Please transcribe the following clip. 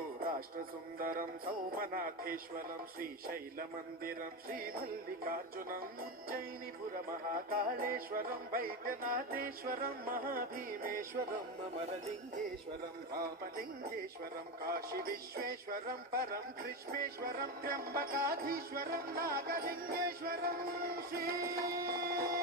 सौराष्ट्रसुन्दरं सौमनाथेश्वरं श्रीशैलमन्दिरं श्रीमल्लिकार्जुनम् उज्जयिनीपुरमहाकाळेश्वरं वैद्यनाथेश्वरं महाभीमेश्वरम् अमरलिङ्गेश्वरं रामलिङ्गेश्वरं काशीविश्वेश्वरं परं कृष्णेश्वरं त्र्यम्बकाधीश्वरं नागलिङ्गेश्वरं श्रीकेदारलिङ्गे